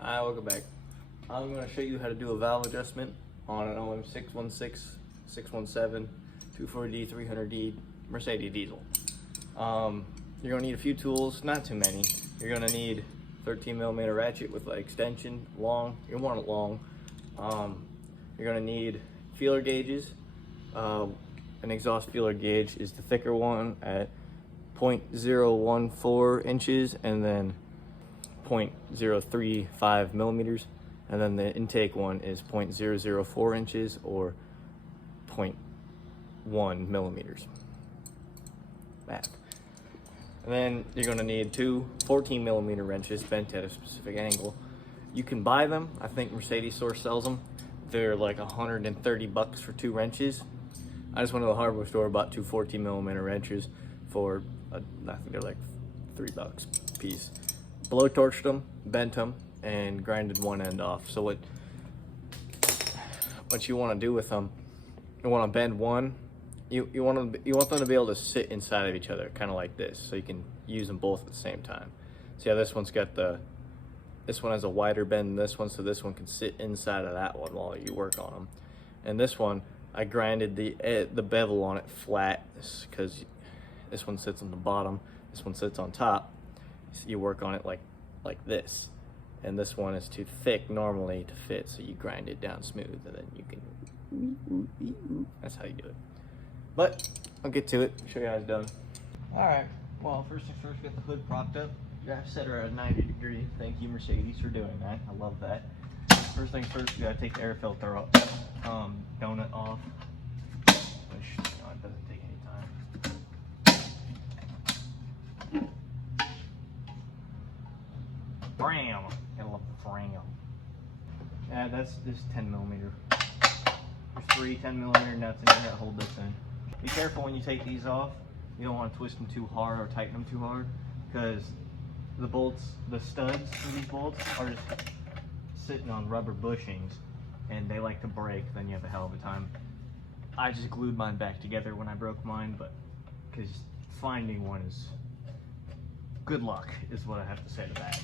Hi, welcome back. I'm going to show you how to do a valve adjustment on an om616, 617, 240D, 300D Mercedes diesel. You're going to need a few tools, not too many. You're going to need 13mm ratchet with like extension, long. You want it long. You're going to need feeler gauges. An exhaust feeler gauge is the thicker one at 0.014 inches and then 0.035 millimeters, and then the intake one is 0.004 inches or 0.1 millimeters back. And then you're going to need two 14mm wrenches bent at a specific angle. You can buy them. I think Mercedes store sells them. They're like $130 for two wrenches. I just went to the hardware store, bought two 14mm wrenches for I think they're like $3 a piece. Blow torched them, bent them, and grinded one end off. So what you want to do with them, you want to bend one. You want them to be able to sit inside of each other, kind of like this, so you can use them both at the same time. See how this one's got this one has a wider bend than this one, so this one can sit inside of that one while you work on them. And this one, I grinded the bevel on it flat because this one sits on the bottom, this one sits on top. So you work on it like this, and this one is too thick normally to fit, so you grind it down smooth, and then you can. That's how you do it. But I'll get to it. Show you how it's done. All right. Well, first things first, get the hood propped up. Draft setter at 90 degrees. Thank you, Mercedes, for doing that. I love that. First things first, you gotta take the air filter off, donut off, which it doesn't take any time. Bram! Gotta love the bram. Yeah, that's just 10mm. There's three 10mm nuts in here that hold this in. Be careful when you take these off. You don't want to twist them too hard or tighten them too hard, because the studs for these bolts are just sitting on rubber bushings and they like to break. Then you have a hell of a time. I just glued mine back together when I broke mine, but because finding one is good luck, is what I have to say to that.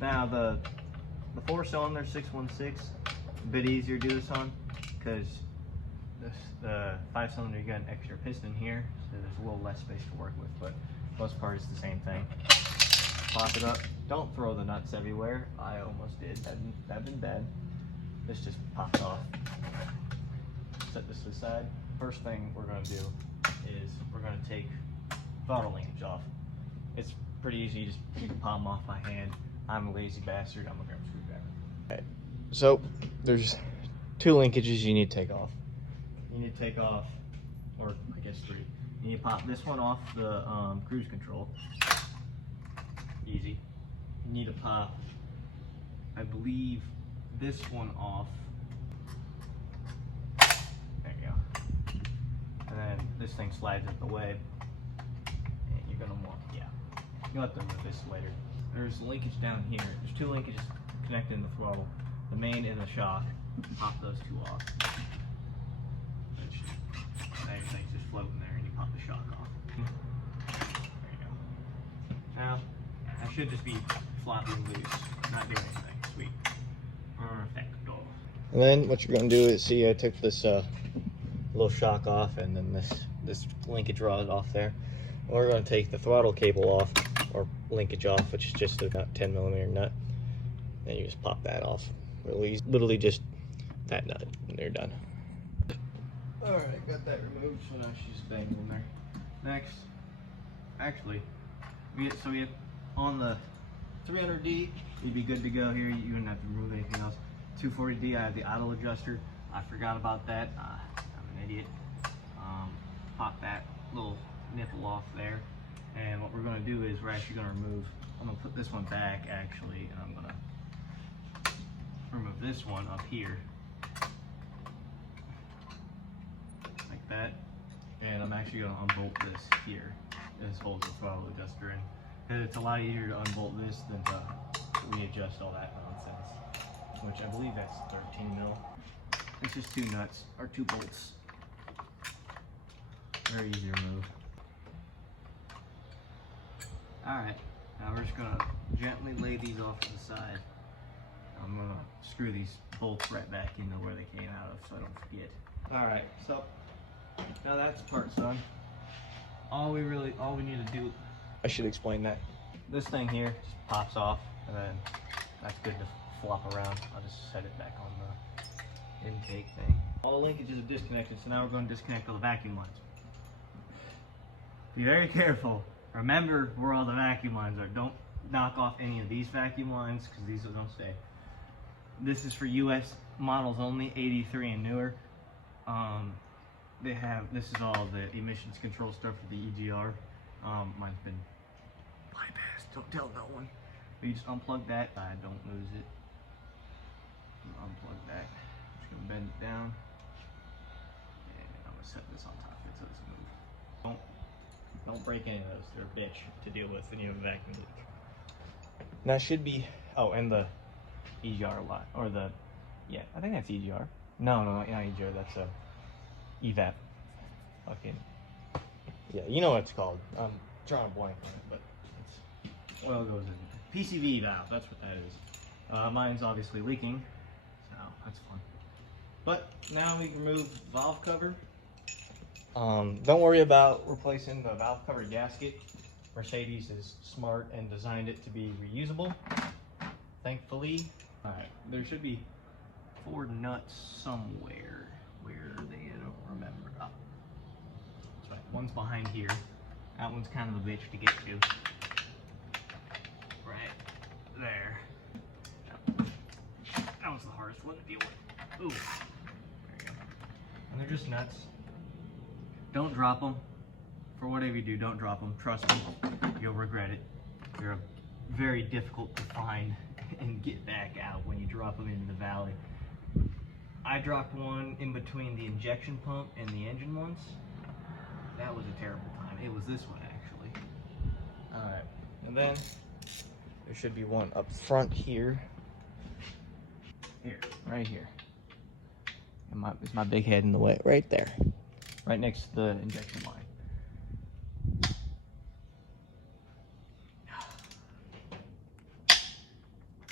Now the 4-cylinder 616, a bit easier to do this on, because the 5-cylinder you got an extra piston here, so there's a little less space to work with, but most part it's the same thing. Pop it up. Don't throw the nuts everywhere. I almost did. That'd been bad. This just popped off. Set this to the side. First thing we're going to do is we're going to take throttle linkage off. It's pretty easy. Just take the palm off my hand. I'm a lazy bastard. I'm gonna grab a screwdriver. Okay. So there's two linkages you need to take off. You need to take off, or I guess three. You need to pop this one off the cruise control. Easy. You need to pop, I believe, this one off. There you go. And then this thing slides out the way. And you're gonna want, you'll have to move this later. There's linkage down here. There's two linkages connecting the throttle, the main and the shock. Pop those two off. Everything's just floating there, and you pop the shock off. There you go. Now, I should just be floppy and loose, not doing anything. Sweet. Perfecto. And then what you're going to do is, see, I took this little shock off, and then this linkage rod off there. We're going to take the throttle cable off, or linkage off, which is just about 10mm nut. Then you just pop that off. Literally just that nut, and they're done. Alright, got that removed, so now she's banging in there. Next, actually, we have on the 300D, you'd be good to go here. You wouldn't have to remove anything else. 240D, I have the idle adjuster. I forgot about that. I'm an idiot. Pop that little nipple off there. And what we're going to do is we're actually going to I'm going to put this one back actually, and I'm going to remove this one up here. Like that. And I'm actually going to unbolt this here. This holds the throttle adjuster in. Because it's a lot easier to unbolt this than to readjust all that nonsense. Which I believe that's 13mm. It's just two nuts, or two bolts. Very easy to remove. Alright, now we're just gonna gently lay these off to the side. I'm gonna screw these bolts right back into where they came out of so I don't forget. Alright, so now that's part's done. All we need to do, I should explain that. This thing here just pops off, and then that's good to flop around. I'll just set it back on the intake thing. All the linkages are disconnected, so now we're going to disconnect all the vacuum lines. Be very careful. Remember where all the vacuum lines are. Don't knock off any of these vacuum lines because these don't stay. This is for US models only, 83 and newer. This is all the emissions control stuff for the EGR. Mine's been bypassed, don't tell no one. But you just unplug that, don't lose it. Unplug that, just gonna bend it down. And I'm gonna set this on top of it so it doesn't move. Don't break any of those, they're a bitch to deal with when you have a vacuum leak. Now it should be, oh, and the EGR lot, or the, yeah, I think that's EGR. No, not EGR, that's a evap. Fucking, yeah, you know what it's called. I'm drawing a blank on it, but it's oil goes in. PCV valve, that's what that is. Mine's obviously leaking, so that's fun. But now we remove the valve cover. Don't worry about replacing the valve cover gasket. Mercedes is smart and designed it to be reusable, thankfully. Alright, there should be 4 nuts somewhere. Where are they? I don't remember. Oh. That's right. One's behind here. That one's kind of a bitch to get to. Right there. That was the hardest one to deal with. Ooh. There you go. And they're just nuts. Don't drop them. For whatever you do, don't drop them. Trust me, you'll regret it. They're very difficult to find and get back out when you drop them into the valley. I dropped one in between the injection pump and the engine once. That was a terrible time. It was this one actually. Alright, and then there should be one up front here. Here, right here. And is my big head in the way? Right there. Right next to the injection line.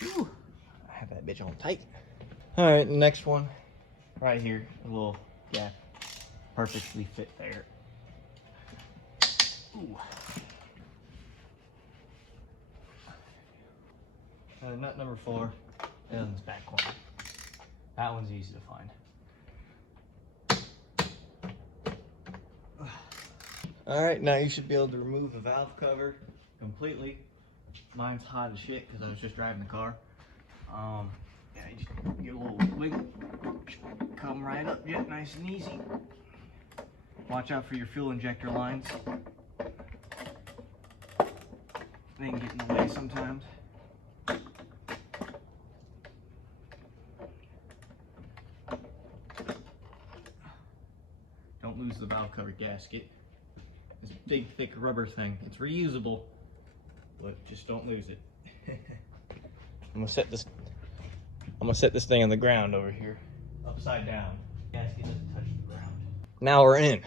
Whew. I have that bitch on tight. Alright, next one. Right here, a little gap. Perfectly fit there. Ooh. Nut number 4 is in this back corner. That one's easy to find. Alright, now you should be able to remove the valve cover completely. Mine's hot as shit because I was just driving the car. Yeah, you just get a little wiggle. Come right up, yeah, nice and easy. Watch out for your fuel injector lines. They can get in the way sometimes. Don't lose the valve cover gasket. It's a big, thick rubber thing. It's reusable, but just don't lose it. I'm gonna set this thing on the ground over here, upside down. Gasket doesn't touch the ground. Now we're in.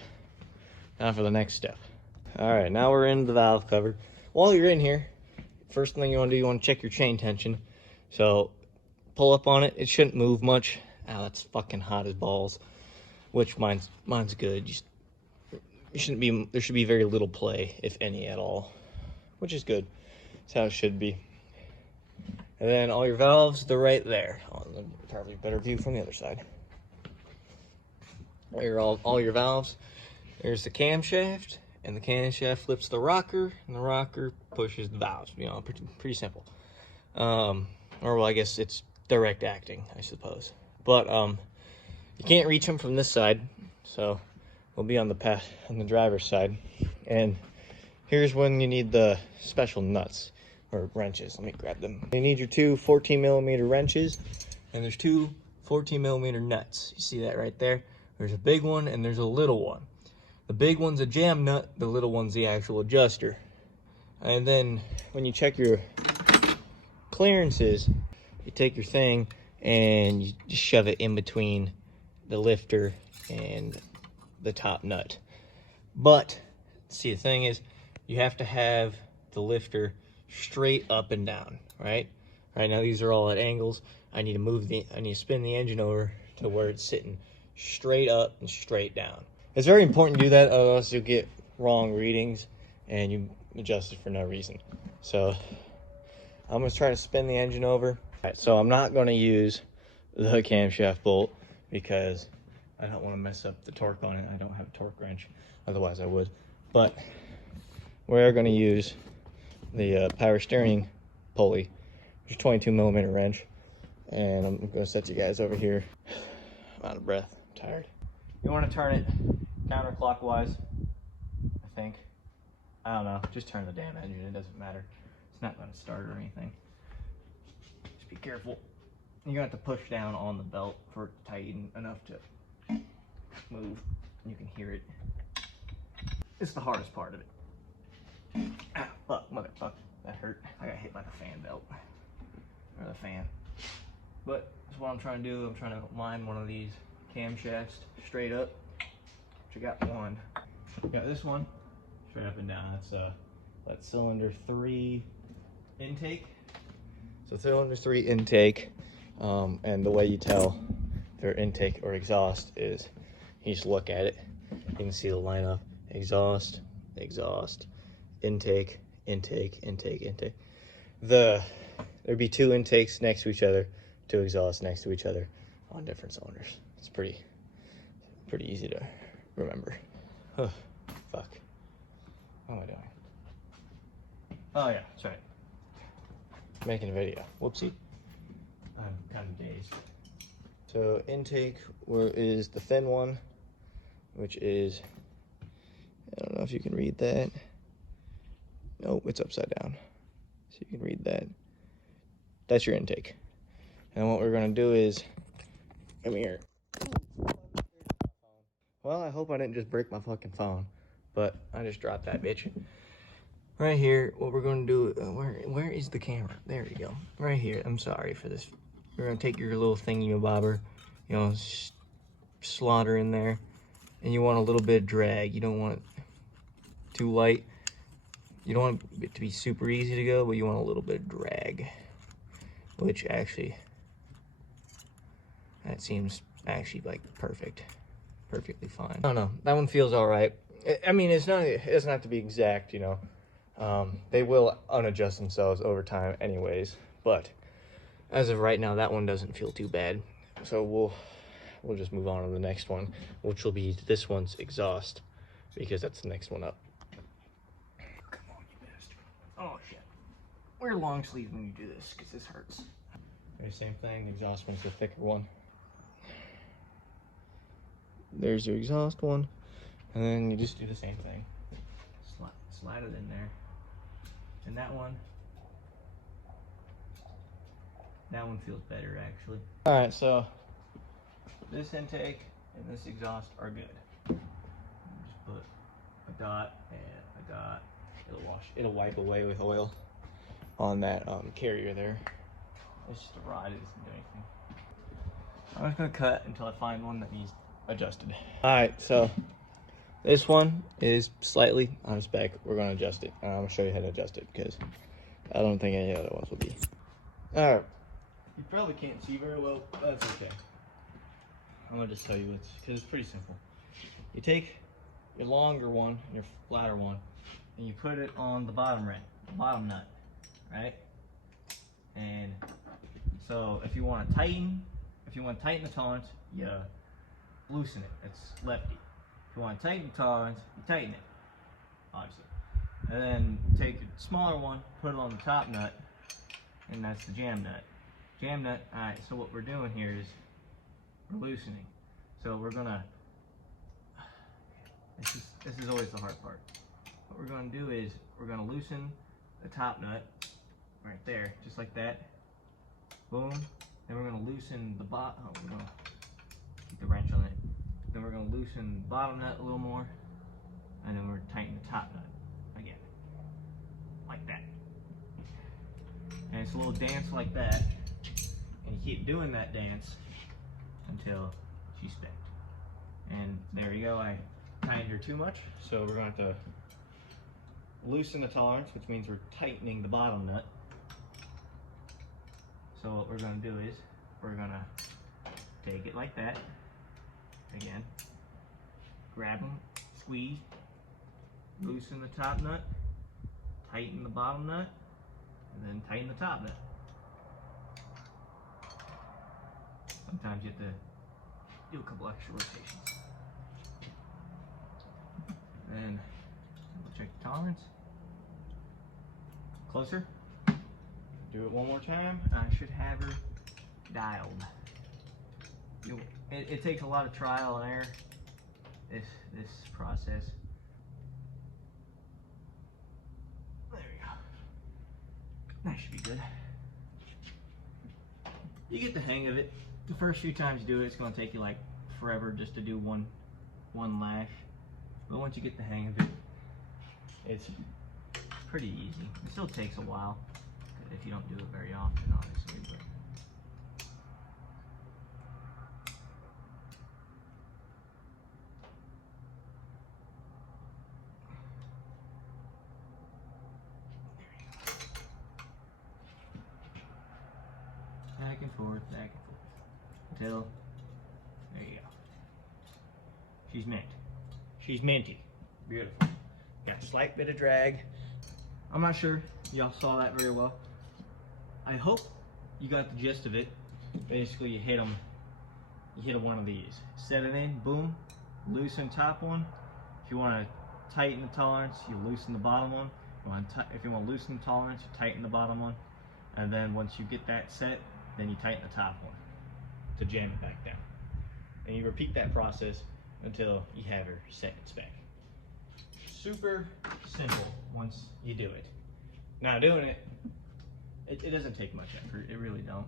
Now for the next step. All right, now we're in the valve cover. While you're in here, first thing you want to do, you want to check your chain tension. So pull up on it. It shouldn't move much. Ow, that's fucking hot as balls. Which mine's good. There should be very little play, if any at all, which is good. That's how it should be. And then all your valves, they're right there. Oh, probably a better view from the other side. There are all your valves. There's the camshaft, and the camshaft flips the rocker, and the rocker pushes the valves. You know, pretty simple. Or well, I guess it's direct acting, I suppose. But you can't reach them from this side, so we'll be on the driver's side. And here's when you need the special nuts. Or wrenches. Let me grab them. You need your 2 14mm wrenches, and there's 2 14mm nuts. You see that right there? There's a big one and there's a little one. The big one's a jam nut, the little one's the actual adjuster. And then when you check your clearances, you take your thing and you just shove it in between the lifter and the top nut. But see, the thing is, you have to have the lifter straight up and down, right? Right now these are all at angles. I need to spin the engine over to where it's sitting straight up and straight down. It's very important to do that, otherwise you'll get wrong readings and you adjust it for no reason. So I'm gonna try to spin the engine over. All right, so I'm not gonna use the camshaft bolt because I don't want to mess up the torque on it. I don't have a torque wrench, otherwise I would. But we're gonna use the power steering pulley, which is 22mm wrench. And I'm gonna set you guys over here. I'm out of breath, I'm tired. You wanna turn it counterclockwise, I think. I don't know, just turn the damn engine, it doesn't matter. It's not gonna start or anything. Just be careful. You're gonna have to push down on the belt for it to tighten enough to move. You can hear it. It's the hardest part of it. Ah, fuck, motherfucker, that hurt. I got hit by the fan belt, or the fan. But that's what I'm trying to do. I'm trying to line one of these camshafts straight up. Which I got one. Got this one straight up and down. That's cylinder 3 intake. So cylinder 3 intake, and the way you tell if they're intake or exhaust is you just look at it. You can see the line up: exhaust, exhaust, intake, intake, intake, intake. There'd be 2 intakes next to each other, 2 exhausts next to each other on different cylinders. It's pretty easy to remember. Oh, fuck. What am I doing? Oh yeah, that's right. Making a video. Whoopsie. I'm kind of dazed. So intake is the thin one, which is, I don't know if you can read that. Nope, it's upside down. So you can read that. That's your intake. And what we're gonna do is, come here. Well, I hope I didn't just break my fucking phone, but I just dropped that bitch. Right here, what we're gonna do, where is the camera? There you go, right here. I'm sorry for this. We're gonna take your little thingy-mabobber, you know, slaughter in there, and you want a little bit of drag. You don't want it too light. You don't want it to be super easy to go, but you want a little bit of drag, which actually, that seems actually like perfectly fine. I don't know, that one feels all right. I mean, it doesn't have to be exact, you know. They will unadjust themselves over time anyways, but as of right now, that one doesn't feel too bad. So we'll just move on to the next one, which will be this one's exhaust, because that's the next one up. Come on, you bastard. Oh shit. Wear long sleeves when you do this, because this hurts. Okay, same thing, the exhaust one's the thicker one. There's your exhaust one, and then you just do the same thing. Slide it in there. And that one feels better actually. All right, so this intake and this exhaust are good. Just put a dot and a dot. It'll wipe away with oil on that carrier there. It's just a rod, it doesn't do anything. I'm just gonna cut until I find one that needs adjusted. All right, so this one is slightly out of spec. We're gonna adjust it. I'm gonna show you how to adjust it because I don't think any other ones will be. All right. You probably can't see very well, but that's okay. I'm gonna just tell you because it's pretty simple. You take your longer one, your flatter one, and you put it on the bottom nut, right? And so if you want to tighten the tolerance, you loosen it. It's lefty. If you want to tighten the tolerance, you tighten it, obviously. And then take a smaller one, put it on the top nut, and that's the jam nut. Jam nut, alright, so what we're doing here is we're loosening. So we're gonna, this is always the hard part. What we're gonna do is we're gonna loosen the top nut right there, just like that. Boom. Then we're gonna loosen the bottom, we're gonna keep the wrench on it. Then we're gonna loosen the bottom nut a little more, and then we're tighten the top nut again, like that. And it's a little dance like that, and you keep doing that dance until she's spent. And there you go. I tightened her too much, so we're gonna have to loosen the tolerance, which means we're tightening the bottom nut. So what we're going to do is we're going to take it like that. Again, grab them, squeeze, loosen the top nut, tighten the bottom nut, and then tighten the top nut. Sometimes you have to do a couple extra rotations. Then we'll check the tolerance. Closer. Do it one more time. I should have her dialed. It takes a lot of trial and error, this process. There we go. That should be good. You get the hang of it. The first few times you do it, it's going to take you like forever just to do one lash. But once you get the hang of it, it's pretty easy. It still takes a while if you don't do it very often, obviously. But back and forth, until, there you go. She's mint. She's minty. Beautiful. Got a slight bit of drag. I'm not sure y'all saw that very well. I hope you got the gist of it. Basically, you hit them one of these. Set it in, boom, loosen top one. If you want to tighten the tolerance, you loosen the bottom one. If you want to loosen the tolerance, you tighten the bottom one. And then once you get that set, then you tighten the top one to jam it back down. And you repeat that process until you have her set and spec. Super simple once you do it. Now doing it doesn't take much effort, it really don't.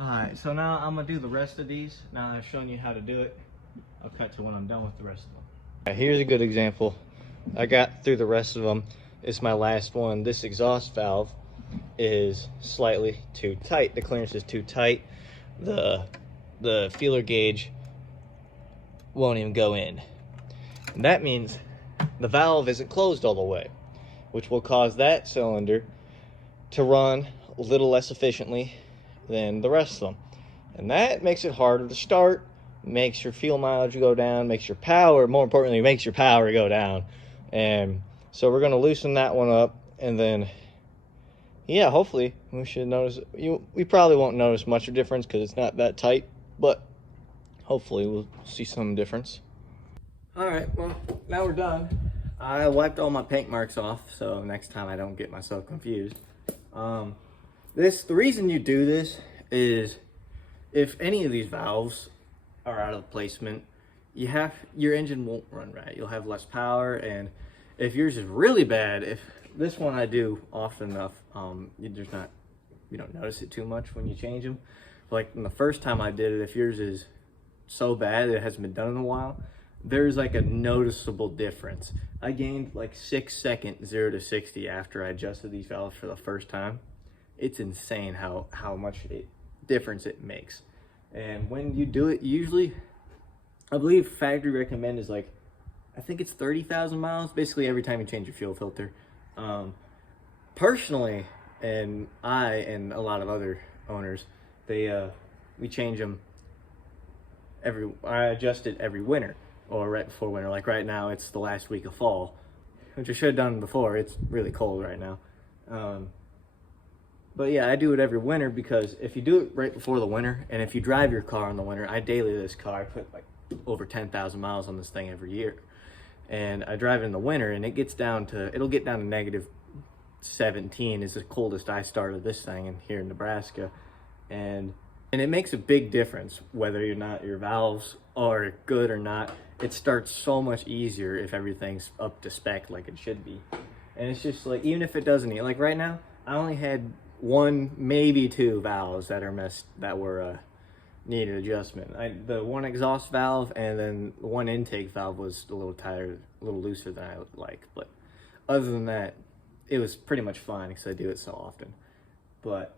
Alright, so now I'm gonna do the rest of these. Now I've shown you how to do it, I'll cut to when I'm done with the rest of them. Right, here's a good example. I got through the rest of them. It's my last one. This exhaust valve is slightly too tight. The clearance is too tight. The feeler gauge won't even go in. And that means the valve isn't closed all the way, which will cause that cylinder to run a little less efficiently than the rest of them. And that makes it harder to start, makes your fuel mileage go down, makes your power, more importantly, makes your power go down. And so we're going to loosen that one up, and then yeah, hopefully we should notice. We probably won't notice much of a difference because it's not that tight, but hopefully we'll see some difference. All right, well, now we're done. I wiped all my paint marks off, so next time I don't get myself confused. The reason you do this is if any of these valves are out of placement, your engine won't run right. You'll have less power, and if yours is really bad, if this one I do often enough, you don't notice it too much when you change them. Like the first time I did it, if yours is so bad it hasn't been done in a while, there's like a noticeable difference. I gained like 6 seconds 0 to 60 after I adjusted these valves for the first time. It's insane how much difference it makes. And when you do it, usually, I believe factory recommend is like, I think it's 30,000 miles, basically every time you change your fuel filter. Personally, and I and a lot of other owners, we change them I adjust it every winter or right before winter. Like right now, it's the last week of fall, which I should have done before. It's really cold right now. But yeah, I do it every winter because if you do it right before the winter, and if you drive your car in the winter, I daily this car. I put like over 10,000 miles on this thing every year. And I drive it in the winter, and it'll get down to negative 17 is the coldest I started this thing in here in Nebraska. And it makes a big difference whether or not your valves are good or not. It starts so much easier if everything's up to spec like it should be. And it's just like, even if it doesn't need, like right now, I only had 1, maybe 2 valves that needed adjustment. The one exhaust valve and then the one intake valve was a little tighter, a little looser than I would like. But other than that, it was pretty much fine because I do it so often. But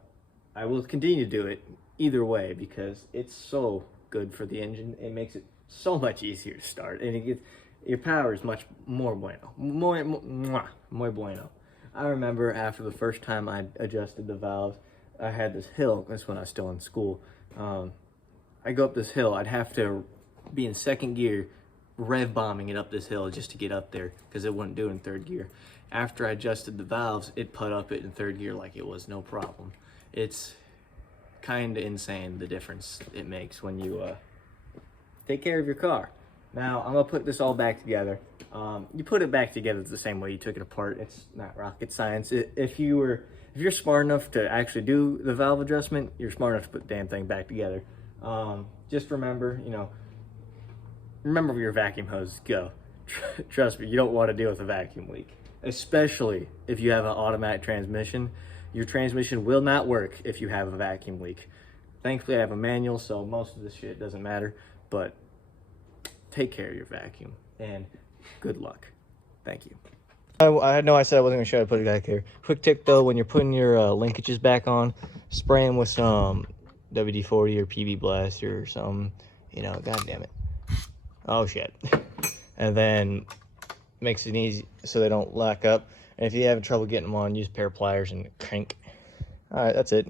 I will continue to do it either way because it's so good for the engine. It makes it so much easier to start, and your power is much more bueno. Muy bueno. I remember after the first time I adjusted the valves, I had this hill. That's when I was still in school. I go up this hill. I'd have to be in second gear, rev bombing it up this hill just to get up there because it wouldn't do it in third gear. After I adjusted the valves, it put up it in third gear like it was no problem. It's kind of insane the difference it makes when you take care of your car. Now I'm gonna put this all back together. You put it back together the same way you took it apart. It's not rocket science. If you're smart enough to actually do the valve adjustment, you're smart enough to put the damn thing back together. Just remember, remember where your vacuum hoses go. Trust me, you don't want to deal with a vacuum leak, especially if you have an automatic transmission. Your transmission will not work if you have a vacuum leak. Thankfully, I have a manual, so most of this shit doesn't matter, but take care of your vacuum, and good luck. Thank you. I know I said I wasn't going to show you how to put it back here. Quick tip, though, when you're putting your linkages back on, spray them with some WD-40 or PB Blast or something, god damn it. Oh, shit. And then makes it easy so they don't lock up. And if you have trouble getting them on, use a pair of pliers and crank. All right, that's it.